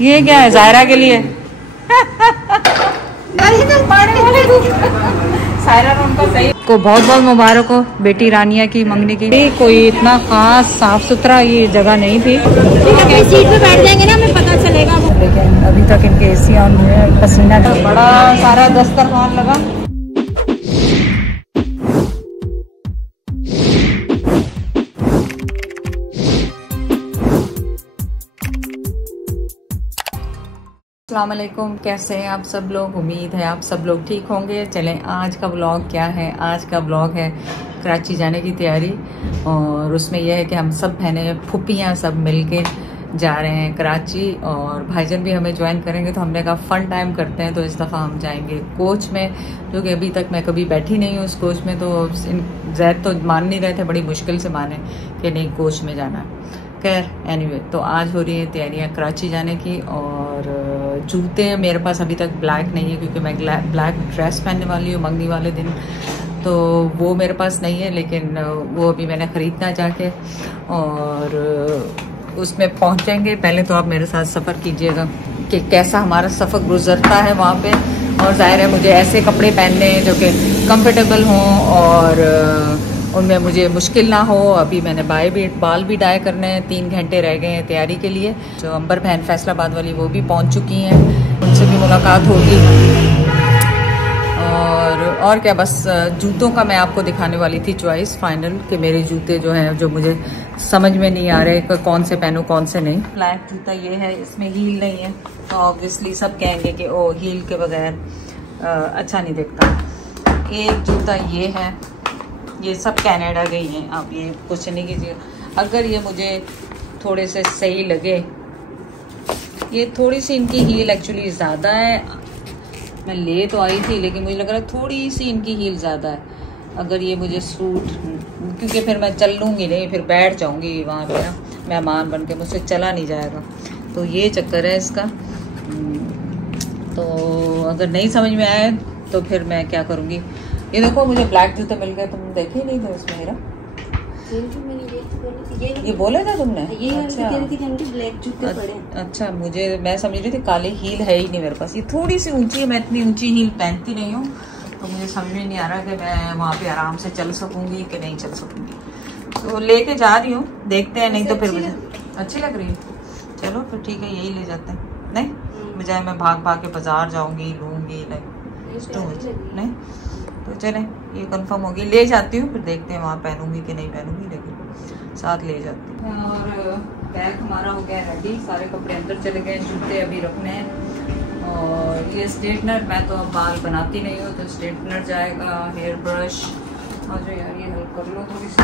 ये क्या है? जायरा के लिए को बहुत बहुत मुबारक हो बेटी रानिया की मंगनी की। कोई इतना खास साफ सुथरा ये जगह नहीं थी। सीट पे बैठ जाएंगे ना, हमें पता चलेगा। लेकिन अभी तक इनके एसी ऑन हुए हैं, पसीना बड़ा सारा दस्तरखान लगा। अस्सलाम वालेकुम, कैसे हैं आप सब लोग? उम्मीद है आप सब लोग ठीक होंगे। चलें, आज का ब्लॉग क्या है? आज का ब्लॉग है कराची जाने की तैयारी, और उसमें यह है कि हम सब बहनें फुप्पियाँ सब मिलके जा रहे हैं कराची, और भाईजान भी हमें ज्वाइन करेंगे। तो हमने कहा फ़न टाइम करते हैं, तो इस दफ़ा हम जाएंगे कोच में, जो कि अभी तक मैं कभी बैठी नहीं हूँ उस कोच में। तो जैद तो मान नहीं रहे थे, बड़ी मुश्किल से माने कि नहीं कोच में जाना है। खैर एनीवे, तो आज हो रही है तैयारियां कराची जाने की। और जूते मेरे पास अभी तक ब्लैक नहीं है, क्योंकि मैं ब्लैक ड्रेस पहनने वाली हूँ मंगनी वाले दिन, तो वो मेरे पास नहीं है। लेकिन वो अभी मैंने ख़रीदना जाके, और उसमें पहुँचेंगे। पहले तो आप मेरे साथ सफ़र कीजिएगा कि कैसा हमारा सफ़र गुजरता है वहाँ पे। और ज़ाहिर है मुझे ऐसे कपड़े पहनने हैं जो कि कंफर्टेबल हों और उनमें मुझे मुश्किल ना हो। अभी मैंने बाल भी डाई करने हैं, 3 घंटे रह गए हैं तैयारी के लिए। जो अंबर बहन फैसलाबाद वाली, वो भी पहुंच चुकी हैं, उनसे भी मुलाकात होगी। और क्या, बस जूतों का मैं आपको दिखाने वाली थी चॉइस फाइनल, कि मेरे जूते जो हैं जो मुझे समझ में नहीं आ रहे कि कौन से पहनूं कौन से नहीं। ब्लैक जूता ये है, इसमें हील नहीं है, तो ऑब्वियसली सब कहेंगे कि ओ हील के बगैर अच्छा नहीं दिखता। एक जूता ये है, ये सब कनाडा गई हैं, आप ये कुछ नहीं कीजिएगा। अगर ये मुझे थोड़े से सही लगे, ये थोड़ी सी इनकी हील एक्चुअली ज़्यादा है। मैं ले तो आई थी, लेकिन मुझे लग रहा है थोड़ी सी इनकी हील ज़्यादा है। अगर ये मुझे सूट, क्योंकि फिर मैं चल लूँगी नहीं, फिर बैठ जाऊँगी वहाँ पे ना मेहमान बन के, मुझसे चला नहीं जाएगा। तो ये चक्कर है इसका। तो अगर नहीं समझ में आए तो फिर मैं क्या करूँगी। ये देखो, मुझे ब्लैक जूते मिल गए, तुम देखे नहीं थे उसमें मेरा? ये बोला था तुमने? ये अच्छा, ब्लैक जूते पड़े। अच्छा, मैं समझ रही थी काले, हील है ही नहीं मेरे पास। ये थोड़ी सी ऊंची है, मैं इतनी ऊंची हील पहनती नहीं हूँ, तो मुझे समझ में नहीं आ रहा कि मैं वहाँ पे आराम से चल सकूंगी कि नहीं चल सकूंगी। तो लेके जा रही हूँ, देखते हैं। नहीं तो फिर मुझे अच्छी लग रही है, चलो फिर ठीक है, यही ले जाते हैं। नहीं, बजाय मैं भाग भाग के बाजार जाऊंगी लूंगी, नहीं तो चलें, ये कंफर्म होगी, ले जाती हूँ, फिर देखते हैं वहाँ पहनूंगी कि नहीं पहनूंगी, लेकिन साथ ले जाती हूँ। और बैग हमारा हो गया रेडी, सारे कपड़े अंदर चले गए, जूते अभी रखने हैं। और ये स्ट्रेटनर, मैं तो अब बाल बनाती नहीं हूँ, तो स्ट्रेटनर जाएगा, हेयर ब्रश, और जो यार ये हेल्प कर लो थोड़ी सी,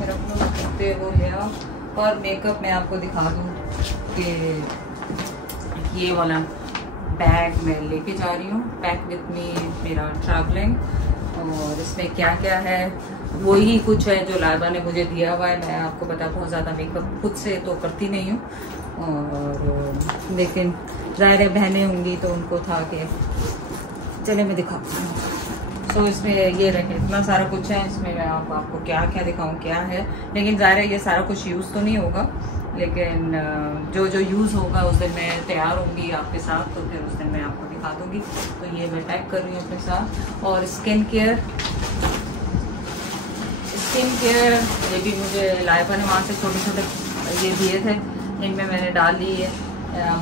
मेरा जूते वो ले आओ। और मेकअप मैं आपको दिखा दूँ कि ये वाला बैग मैं लेके जा रही हूँ, पैक विथ मी, मेरा ट्रैवलिंग। और इसमें क्या क्या है, वही कुछ है जो लाइबा ने मुझे दिया हुआ है। मैं आपको पता, बहुत ज़्यादा मेकअप खुद से तो करती नहीं हूँ, और लेकिन ज़ाहिर है बहनें होंगी तो उनको था कि चले मैं दिखाती हूँ। तो इसमें ये रहे, इतना सारा कुछ है इसमें, मैं आपको क्या क्या दिखाऊँ क्या है। लेकिन ज़ाहिर है ये सारा कुछ यूज़ तो नहीं होगा, लेकिन जो जो यूज़ होगा उस दिन मैं तैयार होंगी आपके साथ, तो फिर उस दिन मैं आपको दिखा दूँगी। तो ये मैं पैक कर रही हूँ अपने साथ। और स्किन केयर ये भी मुझे लाइबा ने वहाँ से छोटे छोटे ये दिए थे, इनमें मैंने डाल ली है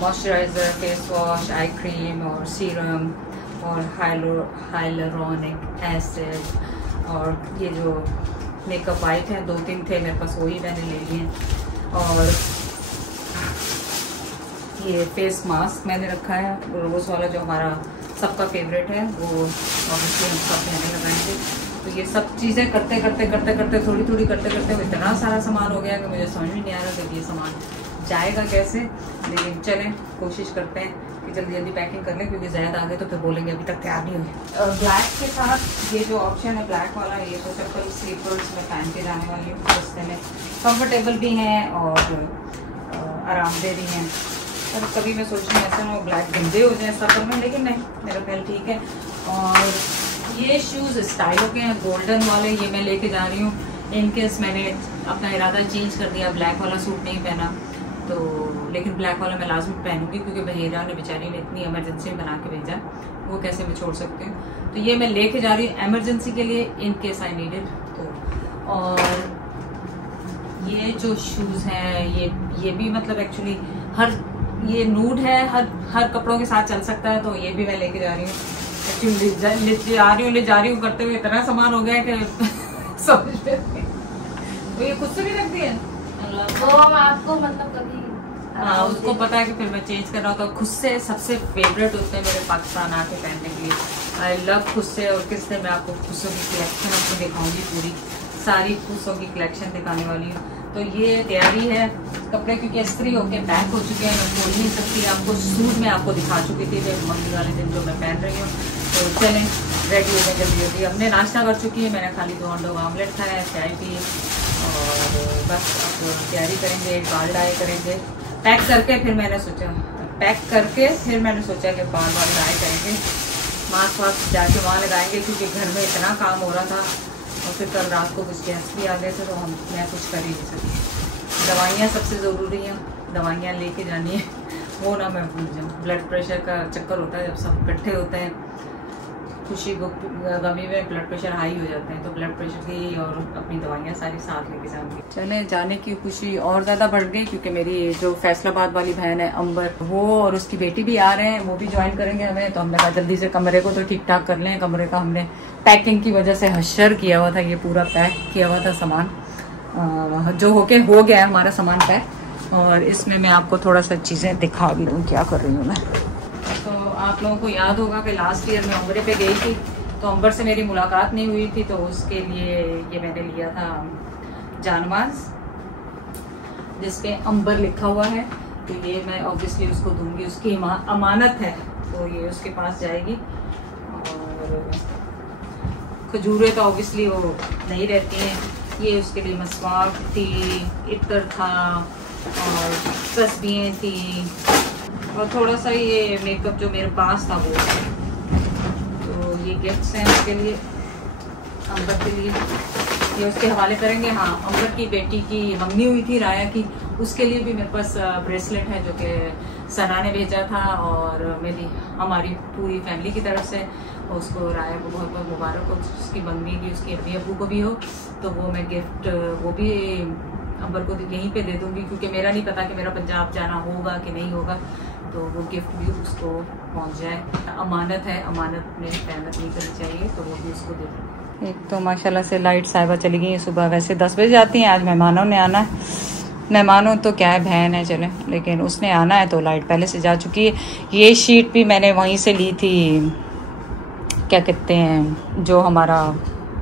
moisturiser, face wash, eye cream और सीरम और हाइलुरोनिक एसिड। और ये जो मेकअप वाइट है, 2-3 थे मेरे पास, वही मैंने ले लिए। और ये फेस मास्क मैंने रखा है, रोज़ वाला जो हमारा सबका फेवरेट है, वो ऑब्वियसली हम सब पहने लगाएंगे। तो ये सब चीज़ें करते करते थोड़ी थोड़ी करते इतना सारा सामान हो गया कि मुझे समझ में नहीं आ रहा कि ये सामान जाएगा कैसे। लेकिन चलें, कोशिश करते हैं कि जल्दी जल्दी पैकिंग कर लें, क्योंकि ज़्यादा आगे तो फिर बोलेंगे अभी तक तैयार नहीं हुई। ब्लैक के साथ ये जो ऑप्शन है ब्लैक वाला, ये तो चप्पल स्लीपर्स में पहन के जाने वाली हूँ, रास्ते में कंफर्टेबल भी हैं और आरामदेह भी हैं। और कभी मैं सोच रही हूँ ऐसा ना ब्लैक गंदे हो जाए सफ़र में, लेकिन नहीं, मेरा ख्याल ठीक है। और ये शूज़ स्टाइलों के हैं, गोल्डन वाले, ये मैं लेके जा रही हूँ। इनकेस मैंने अपना इरादा चेंज कर दिया, ब्लैक वाला सूट नहीं पहना, तो लेकिन ब्लैक वाला मैं लाजमी पहनूंगी क्योंकि बहेरा ने बेचारी ने इतनी इमरजेंसी में बना के भेजा, वो कैसे मैं छोड़ सकती हूँ। तो ये मैं लेके जा रही हूँ एमरजेंसी के लिए, in case I need it. तो और ये जो शूज हैं ये भी मतलब एक्चुअली ये नूड है, हर कपड़ों के साथ चल सकता है, तो ये भी मैं लेके जा रही हूँ। एक्चुअली ले जा रही हूँ करते हुए इतना सामान हो गया है कि समझ में तो ये खुद से भी रख दिया तो आपको मतलब कभी हाँ उसको पता है कि फिर मैं चेंज कर रहा हूँ। तो खुद से सबसे फेवरेट होते हैं मेरे पाकिस्तान आके पहनने के लिए। आई लव खुद से। और किससे मैं आपको खुशों की कलेक्शन आपको दिखाऊंगी, पूरी सारी खुशों की कलेक्शन दिखाने वाली हूँ। तो ये तैयारी है कपड़े क्योंकि इस्त्री होके पैक हो चुके हैं, मैं खोल नहीं सकती। आपको सूट में आपको दिखा चुकी थी मंगनी वाले दिन जो मैं पहन रही हूँ। तो चलें रेडी हो गए जल्दी जल्दी। हमने नाश्ता कर चुकी है, मैंने खाली 2 अंडों का ऑमलेट खाया, चाय पी और बस अब तैयारी करेंगे, बाल डाई करेंगे। पैक करके फिर मैंने सोचा कि बाल डाई करेंगे, मास्क वास्क जाके वहाँ लगाएंगे क्योंकि घर में इतना काम हो रहा था। और फिर कल रात को कुछ गेस्ट भी आ गए थे तो मैं कुछ कर ही नहीं सकती। दवाइयाँ सबसे ज़रूरी हैं, दवाइयाँ लेके जानी है, वो ना मैं भूल जाऊँ। ब्लड प्रेशर का चक्कर होता है जब सब इकट्ठे होते हैं, खुशी गमी में ब्लड प्रेशर हाई हो जाते हैं, तो ब्लड प्रेशर की और अपनी दवाइयाँ सारी साथ लेके जाऊंगी। चले जाने की खुशी और ज़्यादा बढ़ गई क्योंकि मेरी जो फैसलाबाद वाली बहन है अंबर, वो और उसकी बेटी भी आ रहे हैं, वो भी ज्वाइन करेंगे हमें। तो हमने कहा जल्दी से कमरे को तो ठीक ठाक कर लें। कमरे का हमने पैकिंग की वजह से हश्र किया हुआ था, ये पूरा पैक किया हुआ था सामान, जो हो गया है हमारा सामान पैक। और इसमें मैं आपको थोड़ा सा चीज़ें दिखा भी दूँ क्या कर रही हूँ मैं। तो आप लोगों को याद होगा कि लास्ट ईयर मैं उम्रे पे गई थी, तो अंबर से मेरी मुलाकात नहीं हुई थी, तो उसके लिए ये मैंने लिया था जानमाज जिसपे अंबर लिखा हुआ है। तो ये मैं ऑब्वियसली उसको दूंगी, उसकी अमानत है, तो ये उसके पास जाएगी। और खजूरें तो ऑब्वियसली वो नहीं रहती हैं, ये उसके लिए मसवाक थी, इत्र था और तस्बीहें थी और थोड़ा सा ये मेकअप जो मेरे पास था वो। तो ये गिफ्ट्स हैं उसके लिए, अंबर के लिए, ये उसके हवाले करेंगे। हाँ, अंबर की बेटी की मंगनी हुई थी राया की, उसके लिए भी मेरे पास ब्रेसलेट है जो कि सना ने भेजा था और हमारी पूरी फैमिली की तरफ से। उसको राया को बहुत बहुत मुबारक हो, उसकी मंगनी की, उसकी अम्मी अबू को भी हो। तो वो मैं गिफ्ट वो भी अंबर को यहीं पे दे दूंगी क्योंकि मेरा नहीं पता कि मेरा पंजाब जाना होगा कि नहीं होगा, तो वो गिफ्ट भी उसको पहुंच जाए। अमानत है, अमानत में खयानत नहीं करनी चाहिए, तो वो भी उसको दे दूँ। एक तो माशाल्लाह से लाइट साहिबा चली गई सुबह, वैसे 10 बजे जाती हैं, आज मेहमानों ने आना है। मेहमानों तो क्या है, बहन है चले, लेकिन उसने आना है तो लाइट पहले से जा चुकी है। ये शीट भी मैंने वहीं से ली थी, क्या कहते हैं, जो हमारा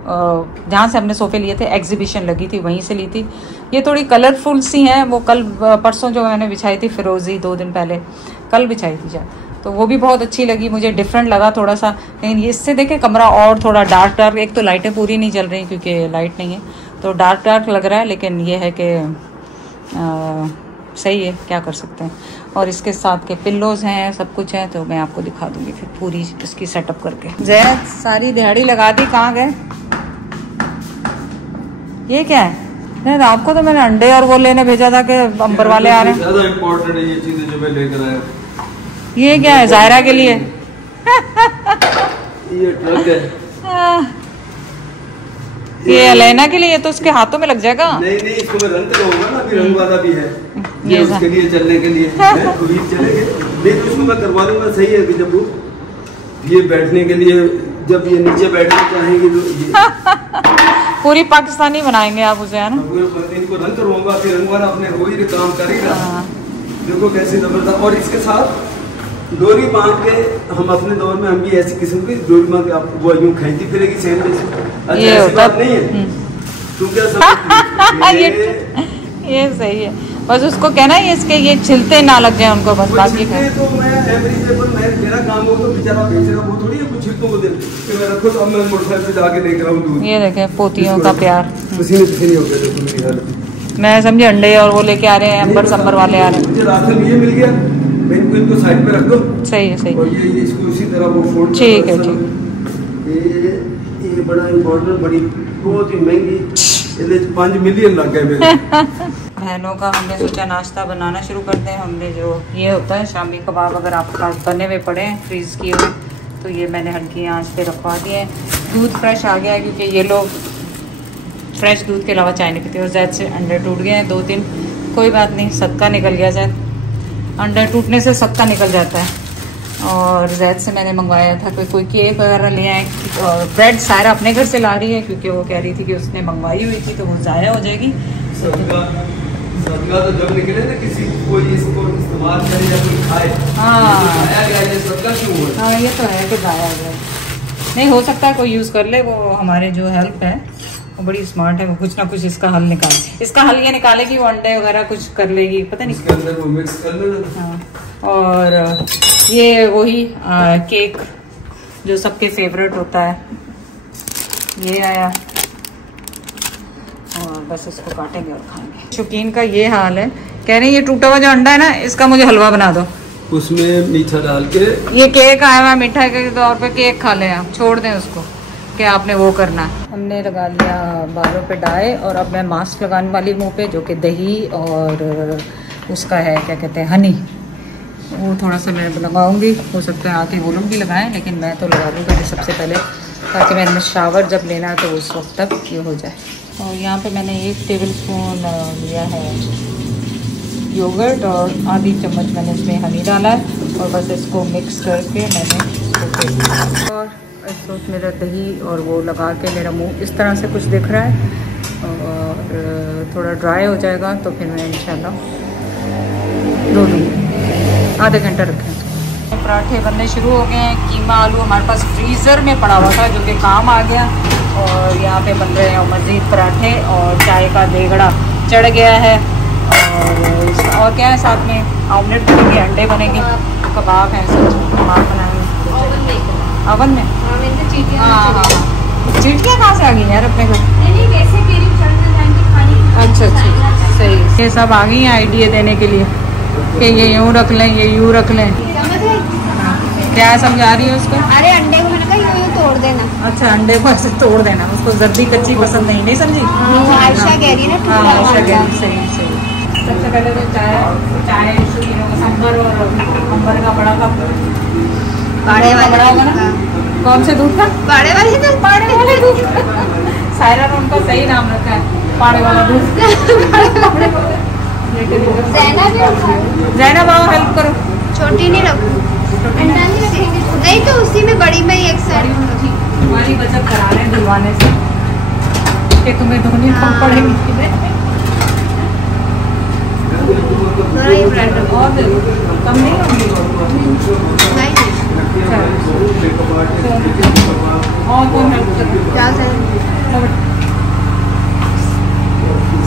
जहाँ से हमने सोफे लिए थे, एग्जीबिशन लगी थी वहीं से ली थी। ये थोड़ी कलरफुल सी हैं, वो कल परसों जो मैंने बिछाई थी फिरोजी 2 दिन पहले, कल बिछाई थी शायद, तो वो भी बहुत अच्छी लगी मुझे, डिफरेंट लगा थोड़ा सा। लेकिन ये इससे देखें कमरा और थोड़ा डार्क, एक तो लाइटें पूरी नहीं जल रही क्योंकि लाइट नहीं है, तो डार्क लग रहा है। लेकिन ये है कि सही है, क्या कर सकते हैं। और इसके साथ के पिल्लोज हैं, सब कुछ है, तो मैं आपको दिखा दूंगी फिर पूरी इसकी सेटअप करके। जैद सारी दिहाड़ी लगा दी, कहाँ गए? ये क्या है? नहीं, आपको तो मैंने अंडे और वो लेने भेजा था कि अंबर वाले आ रहे हैं। ज़्यादा इम्पोर्टेंट है ये चीजें जो मैं लेकर आया। ये क्या है? जायरा के लिए ये ट्रक है। ये अलेना के लिए, ये तो उसके हाथों में लग जाएगा। नहीं, इसको मैं रंग करवाऊंगा ना, अभी रंग वाला भी है ये उसके लिए, चलने के लिए चलेंगे। नहीं तो इसको मैं करवा दूंगा, सही है कि जब वो ये बैठने के लिए, जब ये नीचे बैठना चाहेंगे तो ये पूरी पाकिस्तानी बनाएंगे आप उसे, है ना? इनको रंग करवाऊंगा, फिर रंग वाला अपने रोज काम करेगा। देखो कैसी जबरदस्त। और इसके साथ डोरी बांध के, हम अपने दौर में हम भी ऐसी किस्म की डोरी बांध के आपको वो यूं खींचती फिरेगी सेम जैसे। अच्छा, ऐसी बात नहीं है, तू क्या समझती? ये सही है, बस उसको कहना है इसके ये छिलते ना लग जाए उनको, बस बाकी तो मैं मेरा काम हो तो बेचारा बेचेगा, वो थोड़ी है कुछ छिलकों को दे कि मैं रखो तो अब मैं मोटरसाइकिल से जाके देख रहा हूँ दूध। ये देखें पोतियों का प्यार, पसीने हो गए देखो मेरी हालत। मैं समझे अंडे और वो लेके आ रहे हैं, अंबर संबर वाले आ रहे हैं। मुझे राशन ये मिल गया, मैं इनको साइड पे रख दो। सही है, सही। और ये इसको उसी तरह वो फोल्ड। ठीक है, ठीक। ये बड़ा इम्पोर्टेंट, बड़ी बहुत ही महंगी, 5 मिलियन लग गए मेरे। बहनों का हमने सोचा नाश्ता बनाना शुरू कर दें। हमने जो ये होता है शामी कबाब, अगर आपके पास बने हुए पड़े हैं फ्रीज़ किए हुए, तो ये मैंने हल्की आंच पे रखवा दिए हैं। दूध फ्रेश आ गया है क्योंकि ये लोग फ्रेश दूध के अलावा चाय नहीं पीते। और जैद से अंडे टूट गए हैं 2-3, कोई बात नहीं, सदका निकल गया। जैद अंडे टूटने से सदका निकल जाता है। और जैद से मैंने मंगवाया था कोई केक वगैरह ले आए। और ब्रेड सायरा अपने घर से ला रही है क्योंकि वो कह रही थी कि उसने मंगवाई हुई थी तो वो ज़ाया हो जाएगी। सदका तो जब निकले ना किसी कोई इसको इस्तेमाल करे या कोई खाए, सदका क्यों हो? हाँ ये तो है कि ज़ाया हो जाए। नहीं, हो सकता है कोई यूज़ कर ले। वो हमारे जो हेल्प है वो बड़ी स्मार्ट है, वो कुछ ना कुछ इसका हल निकाले। इसका हल ये निकालेगी, वो अंडे वगैरह कुछ कर लेगी, पता नहीं इसके अंदर वो मिक्स कर लेना। हाँ, और ये वही केक जो सबके फेवरेट होता है, ये आया। और बस इसको काटेंगे और खाएंगे। शौकीन का ये हाल है, कह रहे हैं ये टूटा हुआ जो अंडा है ना, इसका मुझे हलवा बना दो, उसमें मीठा डाल के। ये केक आया हुआ मीठा के तौर पे, केक खा लें आप, छोड़ दें उसको, क्या आपने वो करना है। हमने लगा लिया बालों पे डाई और अब मैं मास्क लगाने वाली मुंह पे, जो कि दही और उसका है क्या कहते हैं हनी, वो थोड़ा सा मैं लगाऊंगी। हो सकता है आके वो लोग भी लगाएं, लेकिन मैं तो लगा दूँगी सबसे पहले, ताकि मैंने शावर जब लेना है तो उस वक्त तक ये हो जाए। और यहाँ पे मैंने 1 टेबल स्पून लिया है योगर्ट और आधी चम्मच मैंने इसमें हनी डाला है। और बस इसको मिक्स करके मैंने इसको और इस वक्त मेरा दही और वो लगा के मेरा मुंह इस तरह से कुछ दिख रहा है। और थोड़ा ड्राई हो जाएगा तो फिर मैं इंशाल्लाह धो दूँगी। आधा घंटा रखें। पराठे बनने शुरू हो गए हैं। कीमा आलू हमारे पास फ्रीज़र में पड़ा हुआ था जो कि काम आ गया। और यहाँ पे बन रहे हैं मज़ीद पराठे और चाय का देगड़ा चढ़ गया है। और क्या है साथ में ऑमलेट बनेंगे, अंडे बनेंगे, कबाब हैं, सब कबाब बनाएंगे ओवन में। हाँ, चीटियाँ कहाँ से आ गई यार अपने घर? अच्छा, सही। ये सब आ गई हैं आइडिया देने के लिए कि ये यूँ रख लें, ये यूँ रख लें। क्या समझा रही है उसको? अरे अंडे को मैंने कहा यूँ तोड़ देना। अच्छा, अंडे को ऐसे तोड़ देना, उसको जर्दी कच्ची पसंद नहीं समझी? आयशा कह रही है ना। हाँ, आयशा कह रही, सही। सबसे पहले तो चाय सांभर और अंबर का बड़ा कप, बाड़े वाला होगा ना। कौन से दूध का? बाड़े वाले दूध का। सायरा ने उनका सही नाम रखा है, पाड़े वाला दूध। ज़ैनब आओ हेल्प करो। छोटी नहीं रखूँ, नहीं तो उसी में बड़ी में एक साइड। तुम्हारी बचत करा रहे हैं धुलवाने से कि तुम्हें धोनी कम पड़ेगी। और कम नहीं होगी और कौन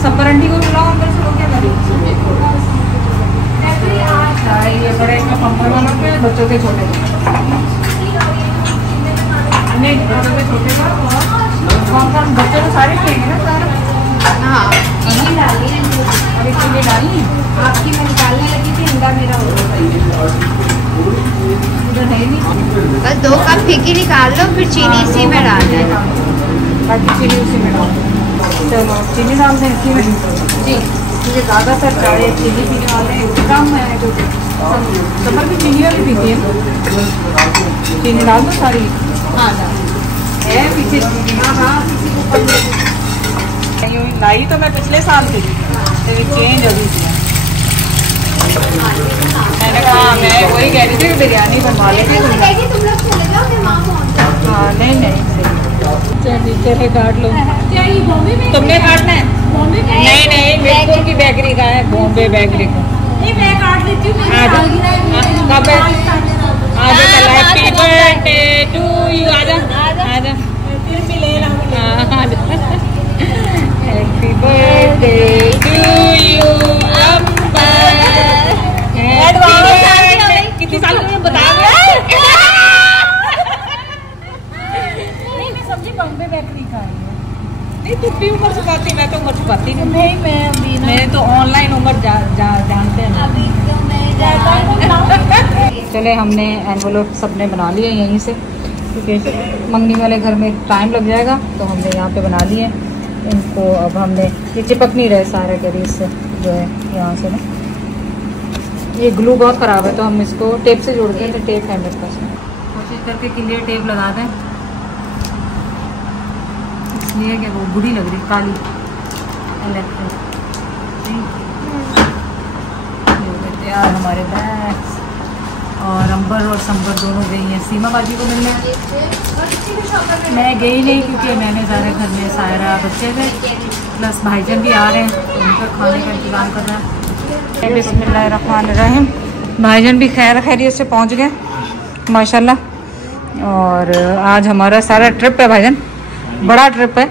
सब्बर आंटी को बुलाओ, अंदर से वो क्या करें। ये बड़े पंपर वालों के, बच्चों के छोटे नहीं, बच्चों के छोटे का कौन बच्चों को सारे खाएंगे ना सारा। हाँ, अभी चीनी डाली आपकी मैं निकालने लगी थी, अंडा मेरा हो उधर है नहीं। बस 2 कप फीकी निकाल लो, फिर चीनी इसी में डालना है। बाकी चीनी उसी में डाल दो। चलो चीनी डाल दें इसी में जी। मुझे ज़्यादातर चाय चीनी पीने वाले कम है, जो सफर भी चीनी वाली पीती है। चीनी डाल दो सारी। हाँ है पीछे। हाँ, लाई तो मैं पिछले साल थी, चेंज अभी किया। मैंने कहा मैं वही कह रही थी बिरयानी बनवा लेती। हाँ नहीं चलिए काट लो। तुमने काटना है? नहीं बिल्कुल की बेकरी का है, बॉम्बे बेकरी का। मैं काट लेती हूँ। Happy birthday to you. आजा happy birthday to you Ambar. कितनी साल की बता नहीं, मैं समझी बॉम्बे बेकरी का है। नहीं तू भी उम्र छुपाती, मैं तो उम्र छुपाती नहीं। मैं अभी मैंने तो ऑनलाइन उम्र जानते हैं अभी तो मैं चले हमने एनवलप सबने बना लिए यहीं से, क्योंकि मंगनी वाले घर में टाइम लग जाएगा, तो हमने यहाँ पे बना लिए इनको। अब हमने ये चिपक नहीं रहे सारे करी इससे। जो है यहाँ से ना, ये ग्लू बहुत ख़राब है तो हम इसको टेप से जोड़ते हैं। तो टेप है मेरे पास, कोशिश करके क्लियर टेप लगा दें, इसलिए कि वो बुरी लग रही काली इलेक्ट्रिक। यार हमारे बैग्स और अंबर और संबर दोनों गई हैं सीमा बाजी को मिलने। मैं गई नहीं क्योंकि मैंने ज़्यादा घर में सायरा बच्चे थे, प्लस भाईजान भी आ रहे हैं तो उनका खाने का इंतज़ाम कर रहा है। बिस्मिल्लाहिर्रहमानिर्रहीम। भाईजान भी खैर खैरियत से पहुंच गए माशाल्लाह। और आज हमारा सारा ट्रिप है भाईजान, बड़ा ट्रिप है।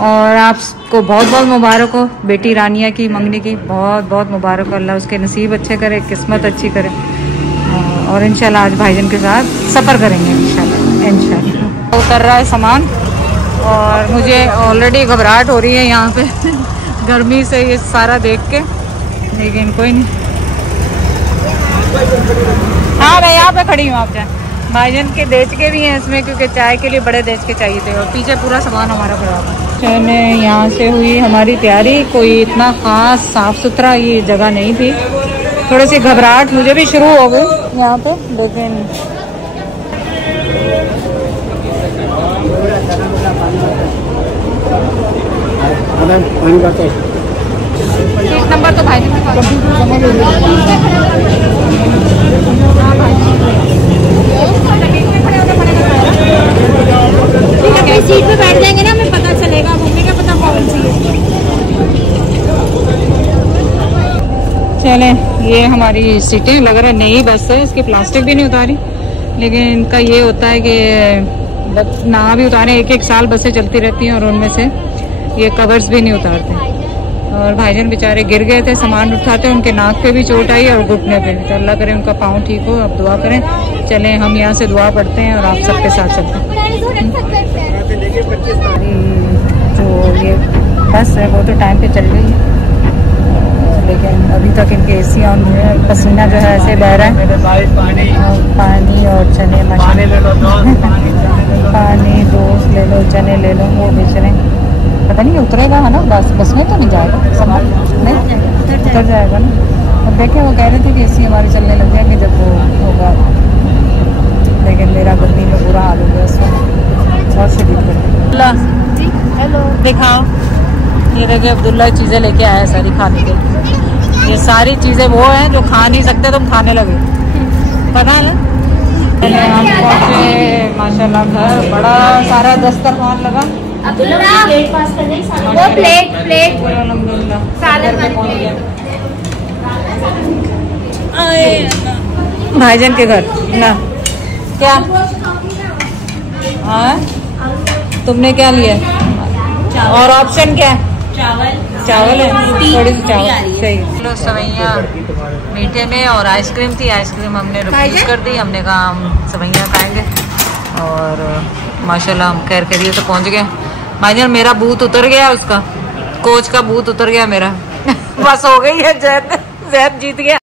और आपको बहुत बहुत मुबारक हो बेटी रानिया की मंगनी की, बहुत बहुत मुबारक हो। अल्लाह उसके नसीब अच्छे करे, किस्मत अच्छी करे। और इंशाल्लाह आज भाईजान के साथ सफ़र करेंगे इंशाल्लाह। उतर रहा है सामान और मुझे ऑलरेडी घबराहट हो रही है यहाँ पे गर्मी से ये सारा देख के, लेकिन कोई नहीं। हाँ मैं यहाँ पे खड़ी हूँ, आप जाए। भाईजान के देच के भी हैं इसमें क्योंकि चाय के लिए बड़े देच के चाहिए थे, और पीछे पूरा सामान हमारा पड़ा हुआ। चले यहाँ से हुई हमारी तैयारी। कोई इतना ख़ास साफ़ सुथरा ये जगह नहीं थी, थोड़ी सी घबराहट मुझे भी शुरू हो गई यहाँ पे, लेकिन एक नंबर तो भाई सीट पे बैठ जाएंगे ना, हमें पता चलेगा, मम्मी का पता कौन सी है। चले ये हमारी सीटें लग रहा है नई बस है, इसकी प्लास्टिक भी नहीं उतारी, लेकिन इनका ये होता है कि ना भी उतारे, एक एक साल बसें चलती रहती हैं और उनमें से ये कवर्स भी नहीं उतारते। और भाईजान बेचारे गिर गए थे सामान उठाते, उनके नाक पे भी चोट आई और घुटने पे भी। तो अल्लाह करे उनका पाँव ठीक हो, अब दुआ करें। चलें हम यहाँ से दुआ पढ़ते हैं और आप सबके साथ चलते हैं। जो ये बस है वो तो टाइम पे चल गई है, लेकिन अभी तक इनके एसी ऑन हुए हैं। पसीना जो है ऐसे बह रहा है। पानी और चने पानी दोस्त ले लो, चने ले लो, वो बेच रहे हैं। पता नहीं उतरेगा है ना, बस में तो नहीं जाएगा सामान, नहीं उतर जाएगा ना। अब देखें वो कह रहे थे कि एसी हमारे चलने लग जाएंगे जब वो होगा, लेकिन मेरा गर्मी में बुरा हाल हो गया इसमें, बहुत शदीद गर्मी। हेलो दिखाओ, ये देखिए अब्दुल्ला चीज़ें लेके आया सारी खाने के लिए। ये सारी चीज़ें वो हैं जो खा नहीं सकते, तुम खाने लगे, पता है ना। हम पहुँचे माशाल्लाह घर, बड़ा सारा दस्तरखान लगा। वो प्लेट भाईजान के घर ना क्या। हाँ तुमने क्या लिया और ऑप्शन क्या है? चावल है, थोड़ी सी चावल सही। किलो सवैयाँ मीठे में और आइसक्रीम थी, आइसक्रीम हमने रिफ्यूज कर दी। हमने कहा हम सवैयाँ खाएंगे और माशाल्लाह हम खैर खैरियत से पहुँच गए। भाईजान मेरा बूथ उतर गया, उसका कोच का बूथ उतर गया मेरा बस हो गई है, जैद जीत गया।